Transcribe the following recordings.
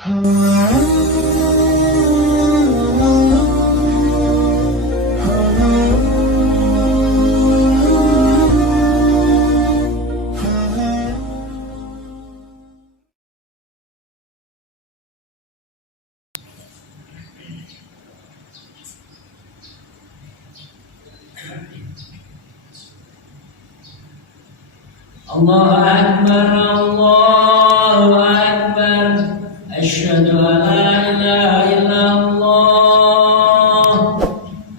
Allahu Akbar, Allahu Akbar, asyhadu an la ilaha illallah,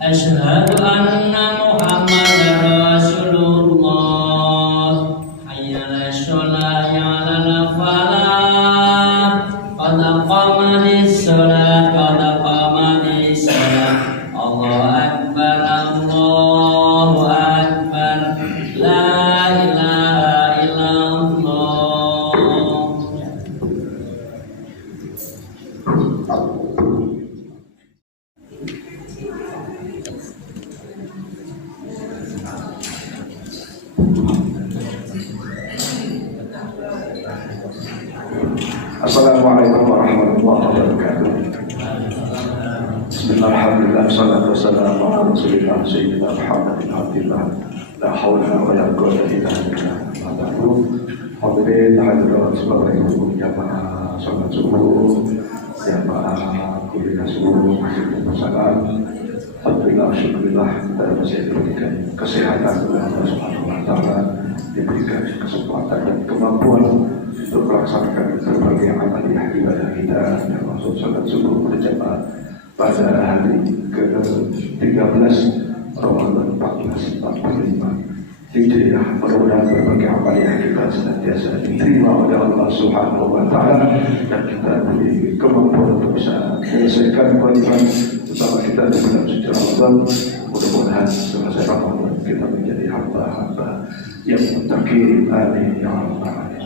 asyhadu anna Muhammadar Rasulullah, hayya 'alas shalah, ya 'alal falah, qad qamatis shalah, qad qamatis shalah. Allahu Akbar, Allahu Akbar, la ilaha illallah. Assalamualaikum warahmatullahi wabarakatuh. Bismillahirrahmanirrahim. Wassalatu wassalamu ala rasulillah sayyidina Muhammadin abdillah. La haula wa la quwwata illa billah. Hadirin hadirat sebagai jamaah salat subuh, jamaah kuliah subuh, masjid salat. Alhamdulillah, syukurillah kita masih diberikan kesehatan oleh Allah Subhanahu wa taala, diberikan kesempatan dan kemampuan untuk melaksanakan berbagai amaliyah ibadah kita, termasuk salat subuh berjamaah pada hari ke-13 Ramadan 1445 Hijriah. Mudah-mudahan berbagai amaliyah kita senantiasa diterima oleh Allah Subhanahu wa taala dan kita diberi kemampuan untuk bisa menyelesaikan kewajiban utama kita di bulan suci Ramadan. Mudah-mudahan selesai Ramadan kita menjadi hamba-hamba yang muttaqin. Amin ya rabbal alamin.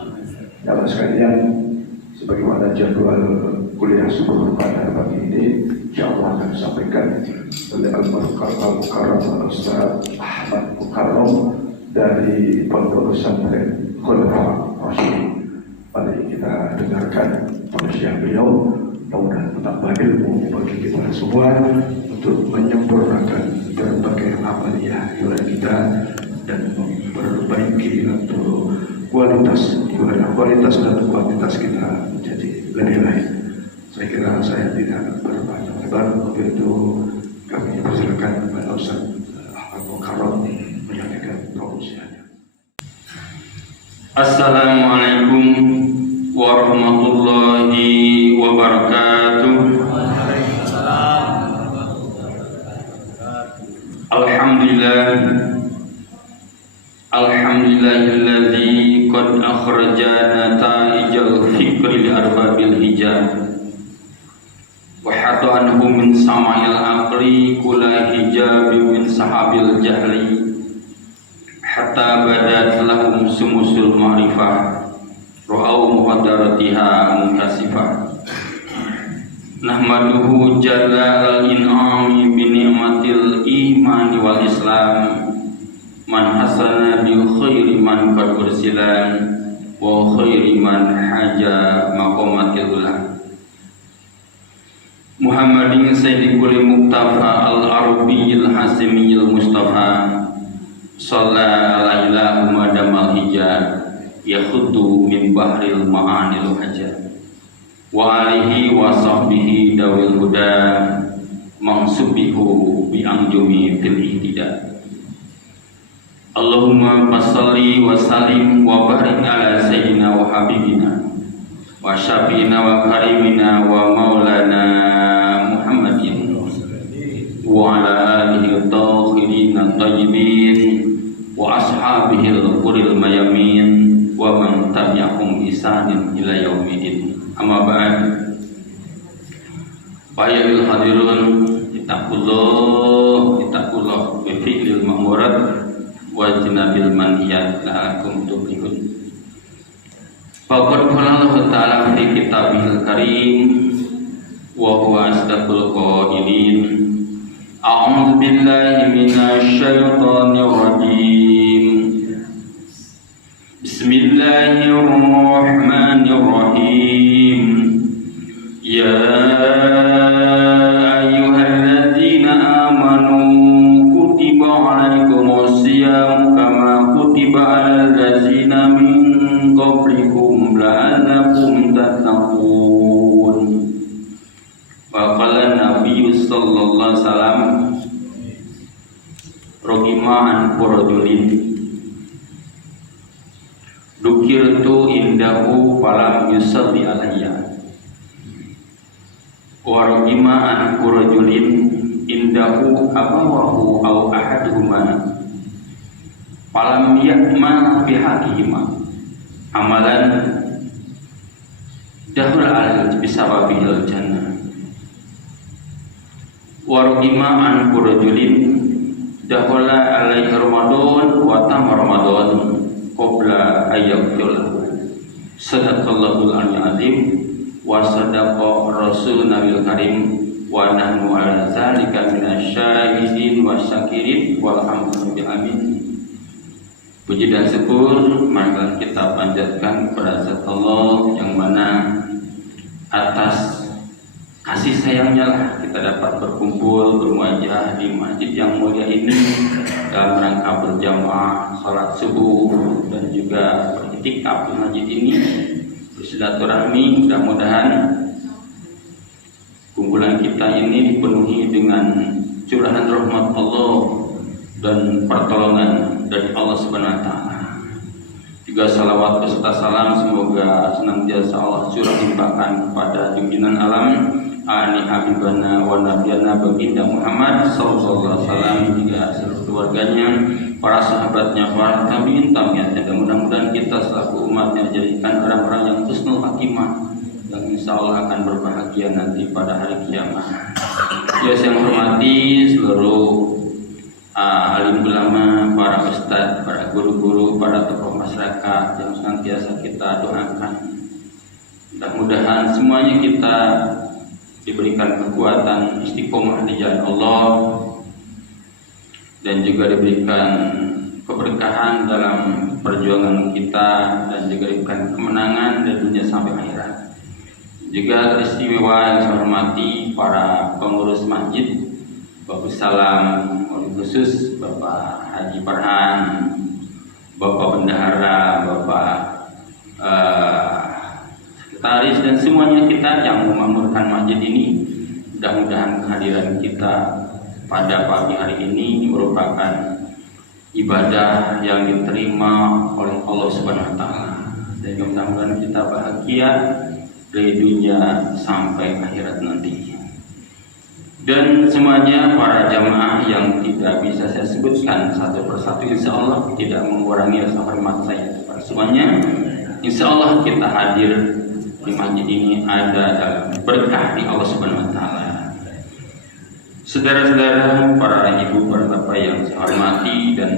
Ya Allah sekalian, sebagaimana jadwal kuliah subuh pada pagi ini, insyaallah akan disampaikan oleh Al-Mukarram Ustaz Ahmad Mukarram dari Pondok Pesantren Khulafaur Rasyidin. Mari kita dengarkan pengajian beliau, mudah-mudahan menambah ilmu bagi kita semua untuk menyempurnakan berbagai amaliyah ibadah kita dan memperbaiki untuk kualitas ibadah, kualitas dan kuantitas kita menjadi lebih baik. Saya kira saya tidak berpanjang lebar, untuk itu kami persilakan kepada Ustaz Ahmad Mukarram menyampaikan proposiannya. Assalamualaikum warahmatullahi wabarakatuh. Alhamdulillahilladzi qad akhrajana ta'ijal fikri li arbabil hijab wa hatta anhu min sama'il aqli kula hijabi min sahabil jahli hatta badat lahum sumusul ma'rifah ra'au muqaddaratiha munkasifah. Nahmaduhu jalla al-in'ami bi ni'matil imani wal islam man hasana bil khairi man qad ursilan wa khairi man haja maqamatil ula Muhammadin sayyidil muktafa al-arabiyil hasimiyil mustafa sallallahu alaihi wa damal hijab yakhuddu min bahril ma'anil hajat wa alihi wa sahbihi dawil huda mangsubihu bi anjumi fil ihtida. Allahumma fassalli wa sallim wa barik ala sayyidina wa habibina wa syafi'ina wa karimina wa maulana Muhammadin wa ala alihi at-tahirin at-tayyibin wa ashabihi al-quril mayamin wa man tabi'ahum ihsanin ila yaumidin. Amma ba'd. Bayyil hadirun ittaqullah bi fi'lil ma'murat wa jinabil manhiyat la'akum tuflihun. Faqad qala Allah ta'ala fi kitabihil karim wa huwa asdaqul qailin. A'udzu billahi minasy syaithanir rajim. Bismillahirrahmanirrahim. tattaqun. Wa qala Nabi sallallahu alaihi wasallam rogima an rajulin dukirtu indahu falam yusalli alayya wa rogima an rajulin indahu abawahu au ahaduhuma falam yakma bihaqihima amalan dahul al bisababil jannah wa rogima an rajulin dahula alaihi Ramadan wa tam Ramadan qabla ayyakul sadaqallahul azim wa sadaqa rasuluna bil karim wa nahnu ala zalika minasyahidin wasyakirin walhamdulillahi amin. Puji dan syukur marilah kita panjatkan kepada Zat Allah yang mana atas kasih sayangnya lah kita dapat berkumpul bermuajah di masjid yang mulia ini dalam rangka berjamaah salat subuh dan juga beriktikaf di masjid ini bersilaturahmi. Mudah-mudahan kumpulan kita ini dipenuhi dengan curahan rahmat Allah dan pertolongan dari Allah Subhanahu wa taala. Juga salawat beserta salam semoga senantiasa Allah curahkan kepada pimpinan alam ani habibana wa nabiyana baginda Muhammad sallallahu alaihi wasallam, juga seluruh keluarganya, para sahabatnya, para tabi'in tabi'at, dan mudah-mudahan kita selaku umatnya jadikan orang-orang yang husnul khatimah yang insya Allah akan berbahagia nanti pada hari kiamat. Ya, saya hormati seluruh alim ulama, para ustadz, para guru-guru, para tokoh masyarakat yang senantiasa kita doakan. Mudah-mudahan semuanya kita diberikan kekuatan istiqomah di jalan Allah dan juga diberikan keberkahan dalam perjuangan kita dan juga diberikan kemenangan dari dunia sampai akhirat. Juga teristimewa yang saya hormati para pengurus masjid, Bapak Salam, khusus Bapak Haji Farhan, Bapak Bendahara, Bapak sekretaris, dan semuanya kita yang memakmurkan masjid ini. Mudah-mudahan kehadiran kita pada pagi hari ini merupakan ibadah yang diterima oleh Allah Subhanahu wa taala, dan mudah-mudahan kita bahagia dari dunia sampai akhirat nanti. Dan semuanya para jamaah yang tidak bisa saya sebutkan satu persatu, insya Allah tidak mengurangi rasa hormat saya kepada semuanya. Insya Allah kita hadir di masjid ini ada dalam berkah di Allah Subhanahu wa taala. Saudara-saudara, para ibu, para bapak yang saya hormati, dan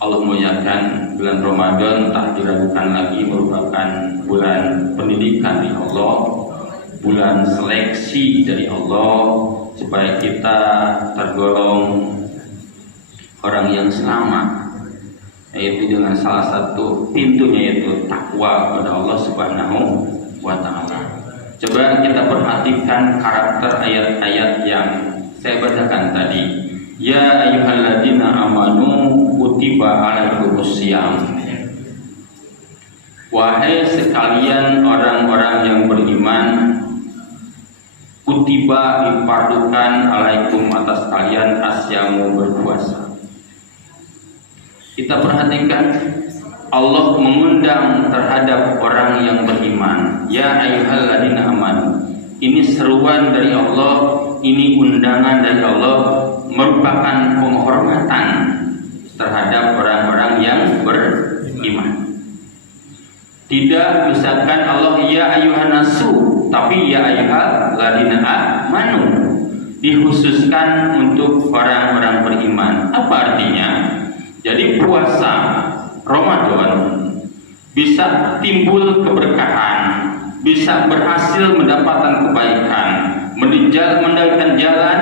Allah muliakan, bulan Ramadan tak diragukan lagi merupakan bulan pendidikan dari Allah, bulan seleksi dari Allah supaya kita tergolong orang yang selamat, yaitu dengan salah satu pintunya yaitu takwa kepada Allah Subhanahu wa taala. Coba kita perhatikan karakter ayat-ayat yang saya bacakan tadi. Ya ayyuhalladzina amanu kutiba alaikumusiyam. Wahai sekalian orang-orang yang beriman, kutiba difardukan alaikum atas kalian asyamu berpuasa. Kita perhatikan Allah mengundang terhadap orang yang beriman. Ya ayyuhalladzina amanu. Ini seruan dari Allah, ini undangan dari Allah, merupakan penghormatan terhadap orang-orang yang beriman. Tidak misalkan Allah ya ayyuhanasu, tapi ya ayyuhalladzina amanu, dikhususkan untuk orang-orang beriman. Apa artinya? Jadi puasa Ramadan bisa timbul keberkahan, bisa berhasil mendapatkan kebaikan, mendapatkan jalan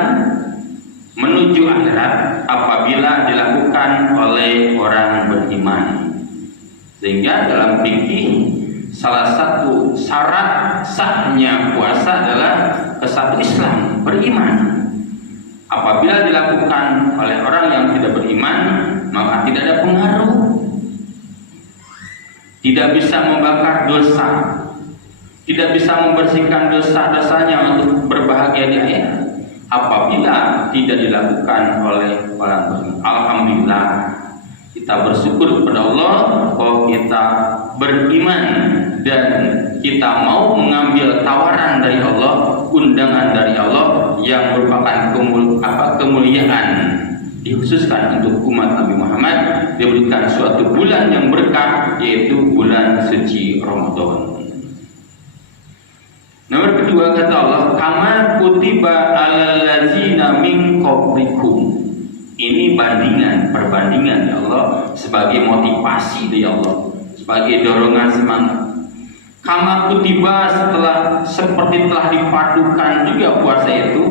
menuju akhirat apabila dilakukan oleh orang beriman. Sehingga dalam fikih salah satu syarat sahnya puasa adalah kesatu Islam, beriman. Apabila dilakukan oleh orang yang tidak beriman, maka tidak ada pengaruh, tidak bisa membakar dosa, tidak bisa membersihkan dosa-dosanya untuk berbahagia di akhirat apabila tidak dilakukan oleh orang beriman. Alhamdulillah, kita bersyukur kepada Allah bahwa kita beriman dan kita mau mengambil tawaran dari Allah, undangan dari Allah yang merupakan kemuliaan dikhususkan untuk umat Nabi Muhammad, diberikan suatu bulan yang berkah, yaitu bulan suci Ramadan. Nomor kedua, kata Allah, kama kutiba alal ladzina min qablikum. Ini perbandingan ya Allah, sebagai motivasi dari Allah, sebagai dorongan semangat. Kama kutiba, seperti telah dipadukan juga puasa itu,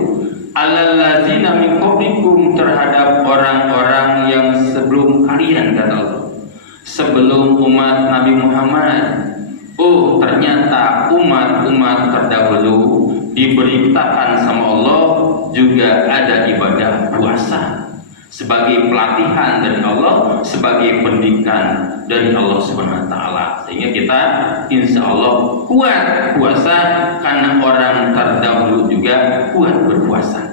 alal ladzina min qablikum, terhadap orang-orang yang sebelum kalian, kata Allah, sebelum umat Nabi Muhammad. Oh, ternyata umat-umat terdahulu diberitakan sama Allah juga ada ibadah puasa sebagai pelatihan dari Allah, sebagai pendidikan dari Allah Subhanahu wa taala. Sehingga kita insya Allah kuat puasa karena orang terdahulu juga kuat berpuasa.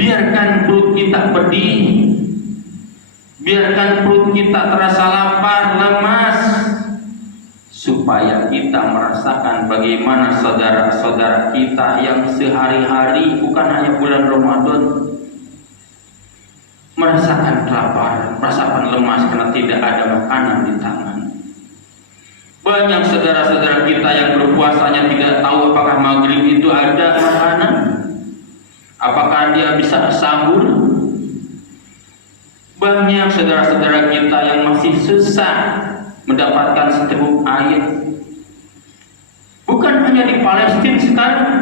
Biarkan perut kita pedih, biarkan perut kita terasa lapar, lemas, supaya kita merasakan bagaimana saudara-saudara kita yang sehari-hari, bukan hanya bulan Ramadan, merasakan kelaparan, merasakan lemas karena tidak ada makanan di tangan. Banyak saudara-saudara kita yang berpuasanya tidak tahu apakah maghrib itu ada makanan, apakah dia bisa sahur. Banyak saudara-saudara kita yang masih susah mendapatkan seteguk air. Bukan hanya di Palestina sekarang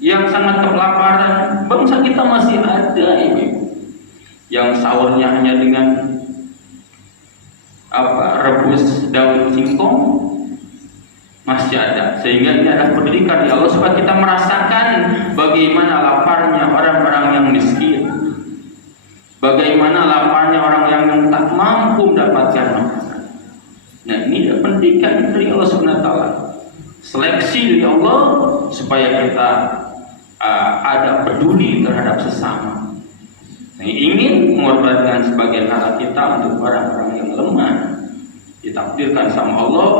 yang sangat kelaparan, bangsa kita masih ada ini yang sahurnya hanya dengan rebus daun singkong, masih ada. Sehingga ini adalah pendidikan di Allah supaya kita merasakan bagaimana laparnya orang-orang yang miskin, bagaimana laparnya orang yang tak mampu mendapatkan makanan. Nah, ini adalah pendidikan dari Allah Subhanahu wa taala. Seleksi dari Allah supaya kita ada peduli terhadap sesama. Nah, ingin mengorbankan sebagian harta kita untuk orang-orang yang lemah, ditakdirkan sama Allah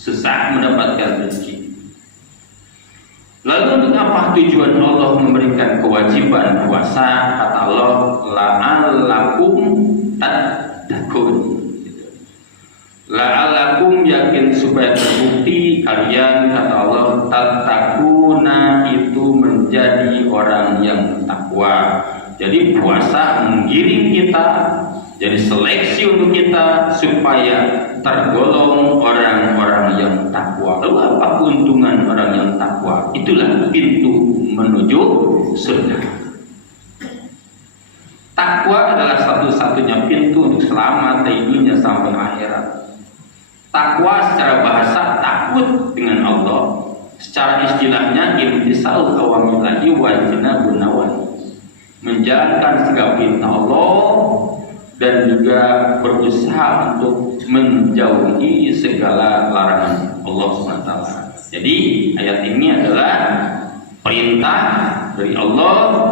susah mendapatkan rezeki. Lalu untuk apa tujuan Allah memberikan kewajiban puasa? Kata Allah, la'allakum tattaqun. La'allakum, yakin supaya terbukti kalian, kata Allah, tattaquna, itu menjadi orang yang takwa. Jadi puasa menggiring kita, jadi seleksi untuk kita supaya tergolong orang-orang yang takwa. Lalu apa keuntungan orang yang takwa? Itulah pintu menuju surga. Takwa adalah satu-satunya pintu untuk selamat dari dunia sampai akhirat. Takwa secara bahasa takut dengan Allah, secara istilahnya imtisal awamirillahi wa jinabun nawahi, menjalankan segala perintah Allah dan juga berusaha untuk menjauhi segala larangan Allah SWT. Jadi ayat ini adalah perintah dari Allah,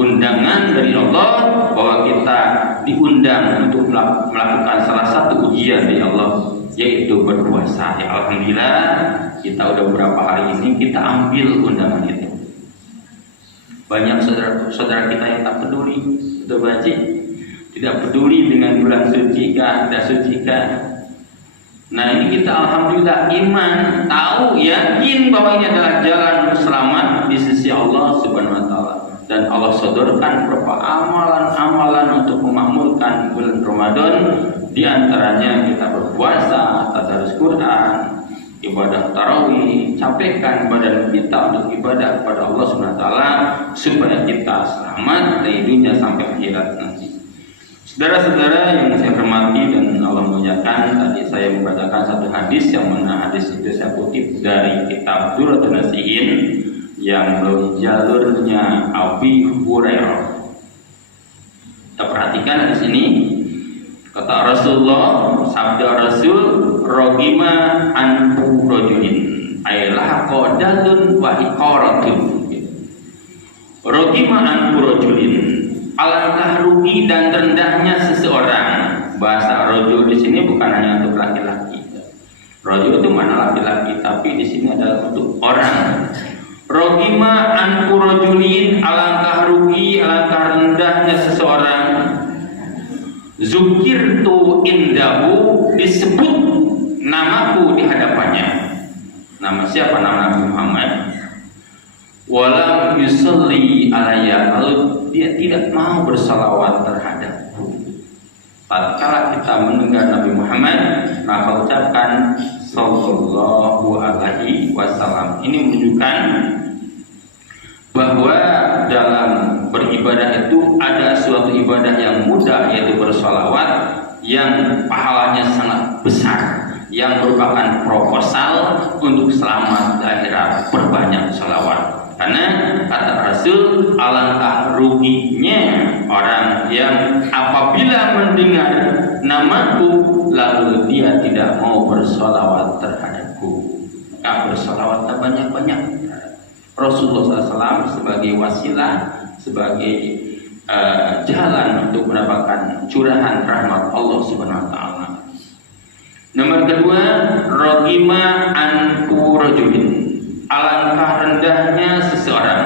undangan dari Allah, bahwa kita diundang untuk melakukan salah satu ujian dari Allah, yaitu berpuasa. Ya, alhamdulillah kita udah beberapa hari ini kita ambil undangan itu. Banyak saudara-saudara kita yang tak peduli, betul Baji, tidak peduli dengan bulan suci kah, tidak suci kah. Nah, ini kita alhamdulillah iman, tahu, yakin bahwa ini adalah jalan selamat di sisi Allah Subhanahu wa taala. Dan Allah sodorkan beberapa amalan-amalan untuk memakmurkan bulan Ramadan. Di antaranya kita berpuasa, tadarus Quran, ibadah tarawih, capekkan badan kita untuk ibadah kepada Allah Subhanahu wa taala supaya kita selamat dari dunia sampai akhirat nanti. Saudara-saudara yang saya hormati dan Allah muliakan, tadi saya membacakan satu hadis yang mana hadis itu saya kutip dari kitab Durratun Nasihin yang melalui jalurnya Abi Hurairah. Kita perhatikan di sini, kata Kata Rasulullah, sabda Rasul, rogima anfu rojulin ailah qadalun wa iqaratun. Rogima anfu rojulin, alangkah rugi dan rendahnya seseorang. Bahasa rojul di sini bukan hanya untuk laki-laki. Rojul itu mana laki-laki, tapi di sini adalah untuk orang. Rogima anfu rojulin, alangkah rugi, alangkah rendahnya seseorang. Zukirtu indahu, disebut namaku di hadapannya. Nama siapa? Nama Nabi Muhammad. Walam yusalli alayya, lalu dia tidak mau bersalawat terhadapku. Tatkala kita mendengar Nabi Muhammad, maka ucapkan sallallahu alaihi wasallam. Ini menunjukkan bahwa dalam beribadah itu ada suatu ibadah yang mudah, yaitu bersolawat, yang pahalanya sangat besar, yang merupakan proposal untuk selamat di akhirat. Perbanyak solawat, karena kata Rasul, alangkah ruginya orang yang apabila mendengar namaku lalu dia tidak mau bersolawat terhadapku. Maka bersolawat banyak-banyak. Rasulullah SAW sebagai wasilah, sebagai jalan untuk mendapatkan curahan rahmat Allah Subhanahu wa taala. Nomor kedua, rogima anfu rajulin, alangkah rendahnya seseorang.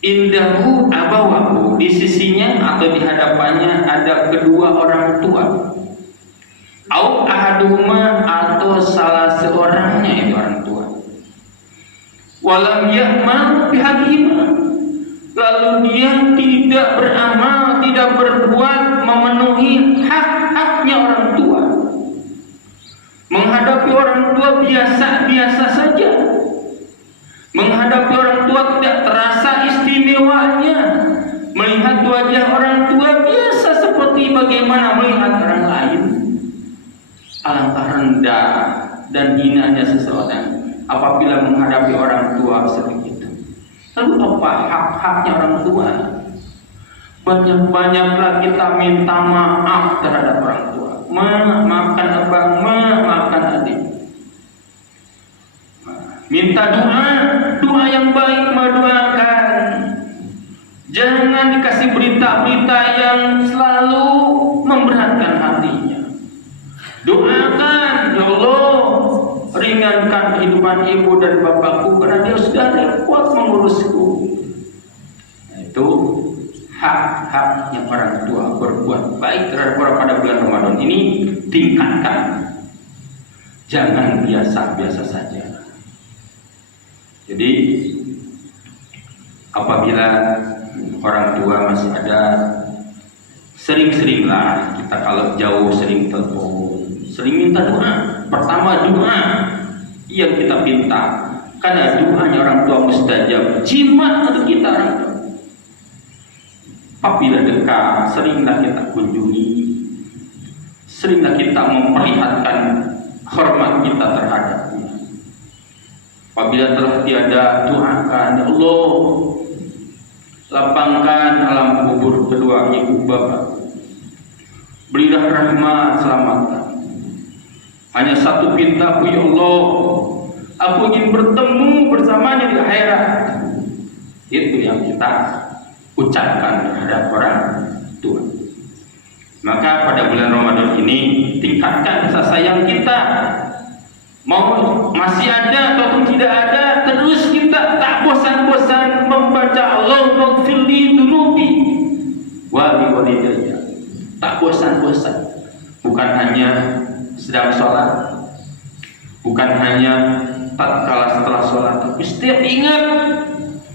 Indahu abawahu, di sisinya atau di hadapannya ada kedua orang tua. Au ahaduhuma, atau salah seorangnya itu orang tua. Walam ya'mal bihadihima, lalu dia tidak beramal, tidak berbuat memenuhi hak-haknya orang tua. Menghadapi orang tua biasa-biasa saja. Menghadapi orang tua tidak terasa istimewanya. Melihat wajah orang tua biasa seperti bagaimana melihat orang lain. Alangkah rendah dan hinanya seseorang apabila menghadapi orang tua seperti itu. Lalu apa hak-haknya orang tua? Banyak-banyaklah kita minta maaf terhadap orang tua. Maafkan abang, maafkan adik. Minta doa yang baik, mendoakan. Jangan dikasih berita-berita yang selalu memberatkan hatinya. Doakan, ya Allah, ringankan kehidupan ibu dan bapakku karena dia sudah repot mengurusku. Nah, itu hak-haknya orang tua, berbuat baik terhadap orang pada bulan Ramadan ini tingkatkan. Jangan biasa-biasa saja. Jadi apabila orang tua masih ada, sering-seringlah kita kalau jauh sering telepon, sering minta doa. Pertama doa yang kita minta, karena doanya orang tua mustajab, jimat untuk kita orang tua. Apabila dekat, seringlah kita kunjungi, seringlah kita memperlihatkan hormat kita terhadapnya. Apabila telah tiada, doakan, ya Allah, lapangkan alam kubur kedua ibu bapak, berilah rahmat, selamatkan. Hanya satu pintaku, ya Allah, aku ingin bertemu bersamanya di akhirat. Itu yang kita ucapkan terhadap orang tua. Maka pada bulan Ramadan ini tingkatkan rasa sayang kita. Mau masih ada ataupun tidak ada, terus kita tak bosan-bosan membaca Allahumma ighfirli dzunubi wa liwalidayya. Tak bosan-bosan. Bukan hanya sedang sholat, bukan hanya tatkala setelah sholat, tapi setiap ingat,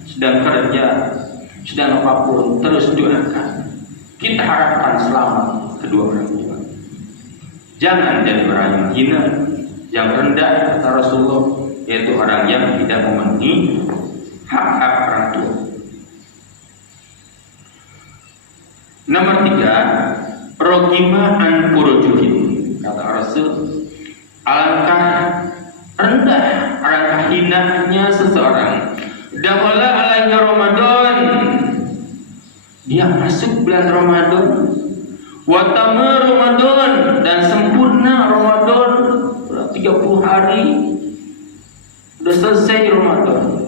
sedang kerja, sedang apapun, terus doakan. Kita harapkan selamat kedua orang tua. Jangan jadi orang yang hina, yang rendah, kata Rasulullah, yaitu orang yang tidak memenuhi hak-hak orang tua. Nomor 3, rogima an purujulin. Kata Rasul, alangkah rendah, alangkah hinanya seseorang. Dakhala alayya Ramadan, dia masuk bulan Ramadan, Wa tamam Ramadan, dan sempurna Ramadan 30 hari sudah selesai Ramadan.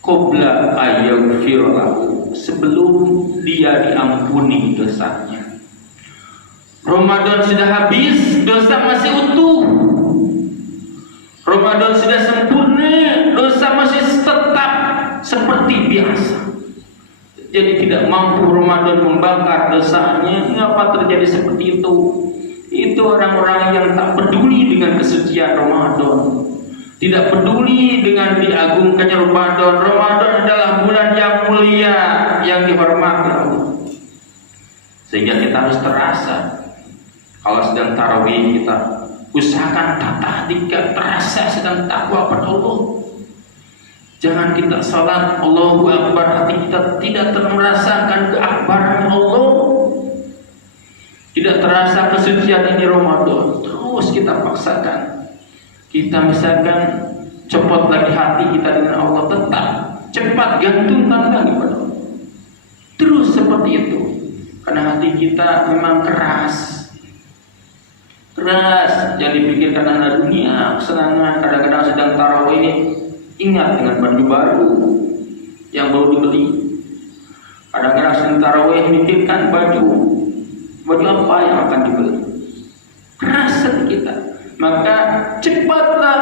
Qabla ayaghfir lahu, sebelum dia diampuni dosanya. Ramadan sudah habis, dosa masih utuh. Ramadan sudah sempurna, dosa masih tetap seperti biasa. Jadi tidak mampu Ramadan membakar dosanya. Mengapa terjadi seperti itu? Itu orang-orang yang tak peduli dengan kesucian Ramadan, tidak peduli dengan diagungkannya Ramadan. Ramadan adalah bulan yang mulia, yang dihormati Allah. Sehingga kita harus terasa. Kalau sedang tarawih, kita usahakan tata hati terasa sedang takwa pada Allah. Jangan kita salat Allahu Akbar, hati kita tidak merasakan keakbaran Allah, tidak terasa kesucian ini Ramadan. Terus kita paksakan. Kita misalkan cepat lagi hati kita dengan Allah, tetap cepat gantungkan lagi pada Allah. Terus seperti itu. Karena hati kita memang keras yang dipikirkan anak dunia, kesenangan. Kadang-kadang sedang tarawih ini ingat dengan baju baru yang baru dibeli. Kadang-kadang sedang tarawih mikirkan baju apa yang akan dibeli. Keras hati kita. Maka cepatlah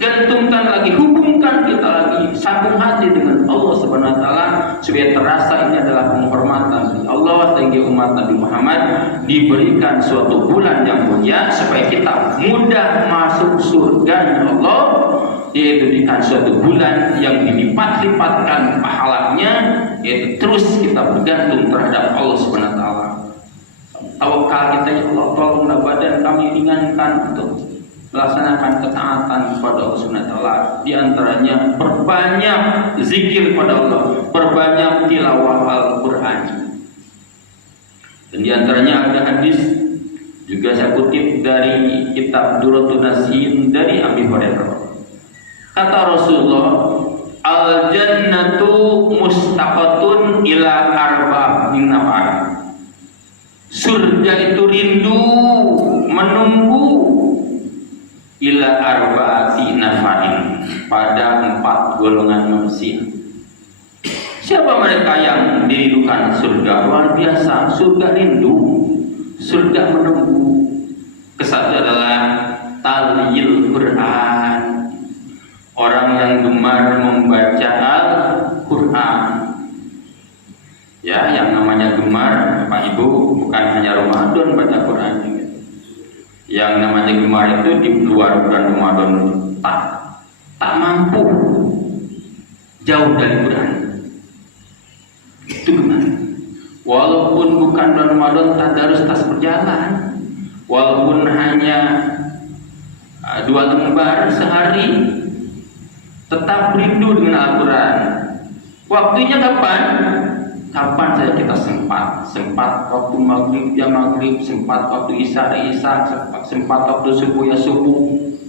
gantungkan lagi, hubungkan kita lagi, sambung hati dengan Allah Subhanahu wa taala supaya terasa ini adalah penghormatan dari Allah, sehingga umat Nabi Muhammad diberikan suatu bulan yang mulia supaya kita mudah masuk surga Allah, yaitu dengan suatu bulan yang dilipat-lipatkan pahalanya, yaitu terus kita bergantung terhadap Allah Subhanahu wa taala. Tawakal kita, ya Allah, tolonglah badan kami ringankan untuk melaksanakan ketaatan kepada Allah Subhanahu wa taala. Di antaranya perbanyak zikir kepada Allah, perbanyak tilawah Al-Qur'an. Dan di antaranya ada hadis juga saya kutip dari kitab Durratun Nasihin dari Abi Hurairah. Kata Rasulullah, al-jannatu mustaqatun ila arba'in nafar. Surga itu rindu, menunggu ila arba'ati nafarin, pada 4 golongan manusia. Siapa mereka yang dirindukan surga? Luar biasa, surga rindu, surga menunggu. Kesatu adalah taliyil Quran, orang yang gemar membaca Al-Quran. Ya, yang namanya gemar, Pak Ibu, bukan hanya Ramadan baca Quran. Yang namanya gemar itu di luar bulan Ramadan tak mampu jauh dari Quran. Itu gemar. Walaupun bukan bulan Ramadan, tadarus tas berjalan. Walaupun hanya 2 lembar sehari, tetap rindu dengan Al-Quran. Waktunya kapan? Kapan saja kita sempat waktu maghrib ya maghrib, sempat waktu isya ya isya, sempat waktu subuh ya subuh.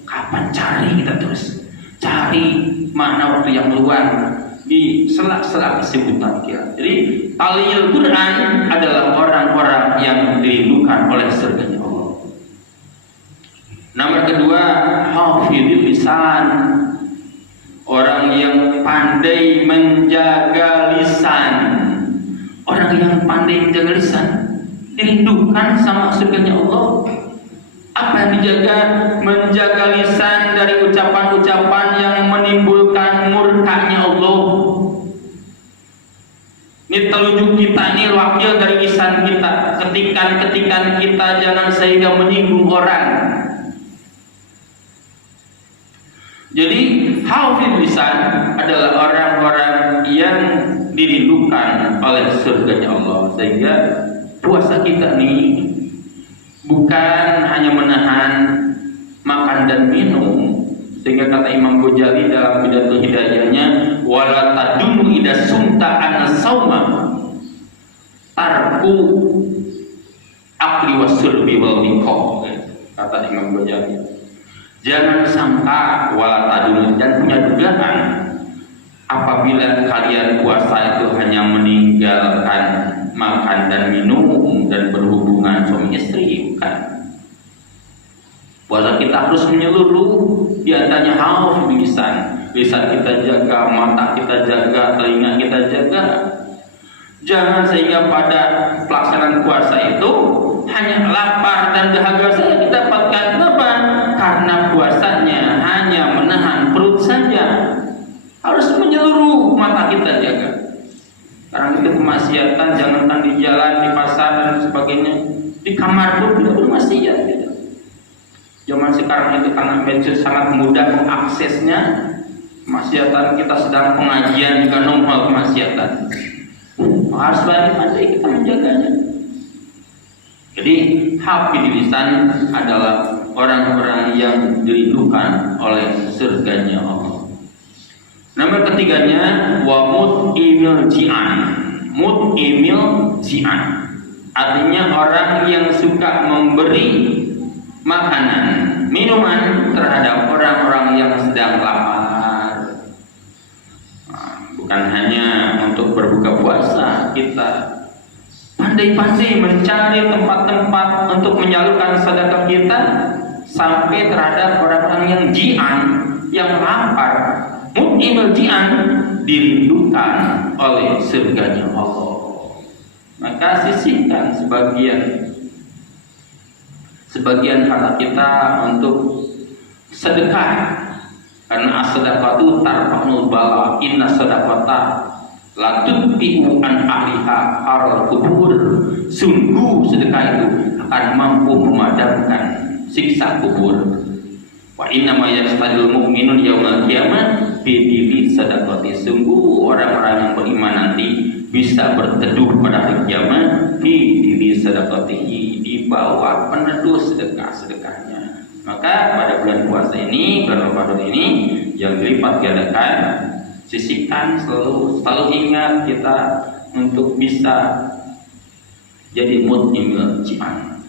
Kapan cari kita terus cari mana waktu yang luang di sela-sela kesibukan kita. Jadi taliyul Quran adalah orang-orang yang dirindukan oleh surganya Allah. Nomor kedua, hafidhul lisan, orang yang pandai menjaga lisan. Orang yang pandai menjaga lisan dirindukan sama surganya Allah. Apa yang dijaga? Menjaga lisan dari ucapan-ucapan yang menimbulkan murkanya Allah. Ini telunjuk kita, ini wakil dari lisan kita. Ketikan-ketikan kita jangan sehingga menyinggung orang. Jadi hafidh lisan adalah orang-orang yang dirindukan oleh surganya Allah. Sehingga puasa kita nih bukan hanya menahan makan dan minum. Sehingga kata Imam Ghazali dalam pidato hidayahnya, wala tadumu idza sumta an-sauma tarku akli wasurbi wal liqa. Kata Imam Ghazali, jangan sangka wala tadumu, dan punya dugaan apabila kalian puasa itu hanya meninggalkan makan dan minum dan berhubungan suami istri, bukan. Puasa kita harus menyeluruh, di antaranya harus lisan kita jaga, mata kita jaga, telinga kita jaga. Jangan sehingga pada pelaksanaan puasa itu hanya lapar dan dahaga saja kita dapatkan. Kenapa? Karena puasanya hanya menahan perut saja. Harus menyeluruh, mata kita jaga. Sekarang itu kemaksiatan, jangankan di jalan, di pasar dan sebagainya, di kamar pun tidak bermaksiat. Zaman sekarang itu karena medsos sangat mudah mengaksesnya, kemaksiatan kita sedang pengajian juga normal kemaksiatan. Harus pandai kita menjaganya. Jadi hafid lisan adalah orang-orang yang dirindukan oleh surganya Allah. Nomor ketiganya wa mut'imil ji'an. Mut'imil ji'an artinya orang yang suka memberi makanan, minuman terhadap orang-orang yang sedang lapar. Bukan hanya untuk berbuka puasa, kita pandai-pandai mencari tempat-tempat untuk menyalurkan sedekah kita sampai terhadap orang-orang yang ji'an, yang lapar. Mut'imul ji'an dirindukan oleh surganya Allah. Maka sisihkan sebagian harta kita untuk sedekah, karena as-sadaqatu tarfa'ul bala, inna sadaqata la tudbi'u an ahliha haral kubur. Sungguh sedekah itu akan mampu memadamkan siksa kubur. Wa inna ma yastadil mu'minun yaumal qiyamah bi sadaqati. Sungguh orang-orang yang beriman nanti bisa berteduh pada hari kiamat bi sadaqatihi, di bawah peneduh sedekahnya. Maka pada bulan puasa ini, bulan Ramadan ini yang dilipat gandakan, sisihkan, selalu ingat kita untuk bisa jadi mut'imil ji'an.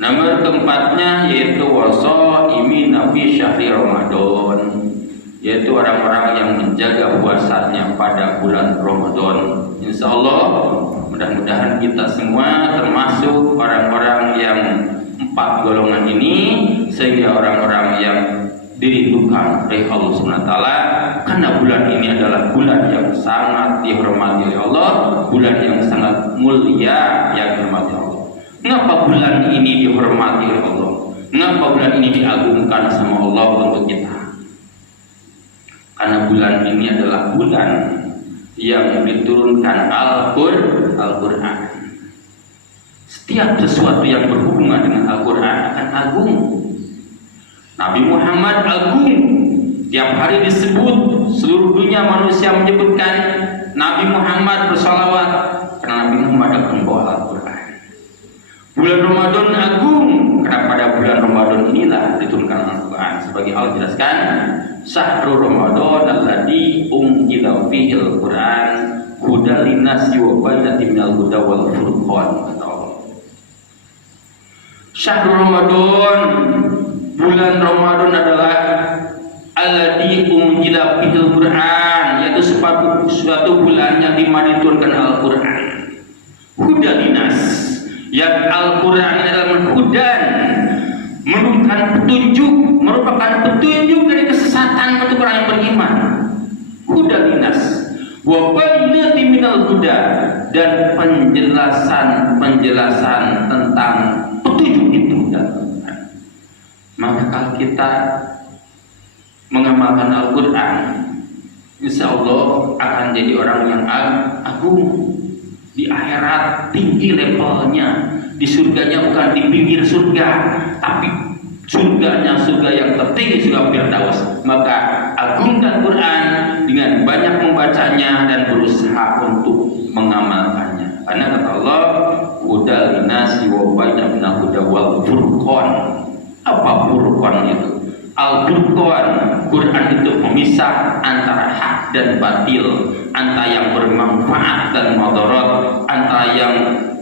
Nomor keempatnya yaitu wasaimin fi syahri Ramadan, yaitu orang-orang yang menjaga puasanya pada bulan Ramadan. Insya Allah mudah-mudahan kita semua termasuk orang-orang yang 4 golongan ini, sehingga orang-orang yang dirindukan oleh Allah Subhanahu wa taala, karena bulan ini adalah bulan yang sangat dihormati oleh Allah, bulan yang sangat mulia yang dihormati Allah. Mengapa bulan ini dihormati oleh Allah? Mengapa bulan ini diagungkan sama Allah untuk kita? Karena bulan ini adalah bulan yang diturunkan Al-Quran. Setiap sesuatu yang berhubungan dengan Al-Quran akan agung. Nabi Muhammad agung. Tiap hari disebut, seluruh dunia manusia menyebutkan Nabi Muhammad bersalawat karena Nabi Muhammad akan membawa Al-Quran. Bulan Ramadan agung karena pada bulan Ramadan inilah diturunkan Al-Quran. Sebagai Allah jelaskan, Syahrul Ramadan alladzi unzila fihil Quran hudal linnasi wa bayyinatin minal huda wal furqan. Syahrul Ramadan, bulan Ramadan adalah alladzi unzila fihil Quran, yaitu suatu bulan yang dimana diturunkan Al-Quran. Hudal linnas, yang Al-Quran adalah hudan, merupakan petunjuk dari kesesatan untuk orang yang beriman. Hudan linas wa bayyinatin minal huda, dan penjelasan tentang petunjuk itu. Maka kalau kita mengamalkan Al-Quran, insya Allah akan jadi orang yang agung. Di akhirat tinggi levelnya, di surganya bukan di pinggir surga, tapi surganya surga yang tertinggi, surga Firdaus. Maka agungkan Quran dengan banyak membacanya dan berusaha untuk mengamalkannya. Karena kata Allah, hudal linnasi wa bayyinatin minal huda wal furqan. Apa furqan itu? Al-Furqan, Quran itu memisah antara hak dan batil, antara yang bermanfaat dan mudarat, antara yang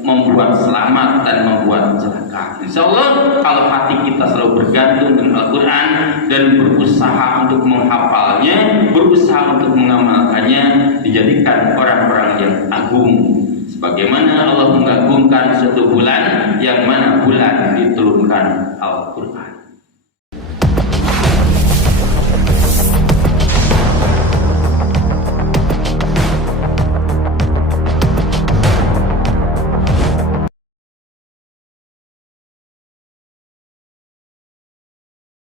membuat selamat dan membuat celaka. Insya Allah kalau hati kita selalu bergantung dengan Al-Quran dan berusaha untuk menghafalnya, berusaha untuk mengamalkannya, dijadikan orang-orang yang agung, Sebagaimana Allah mengagungkan satu bulan yang mana bulan diturunkan Al-Quran.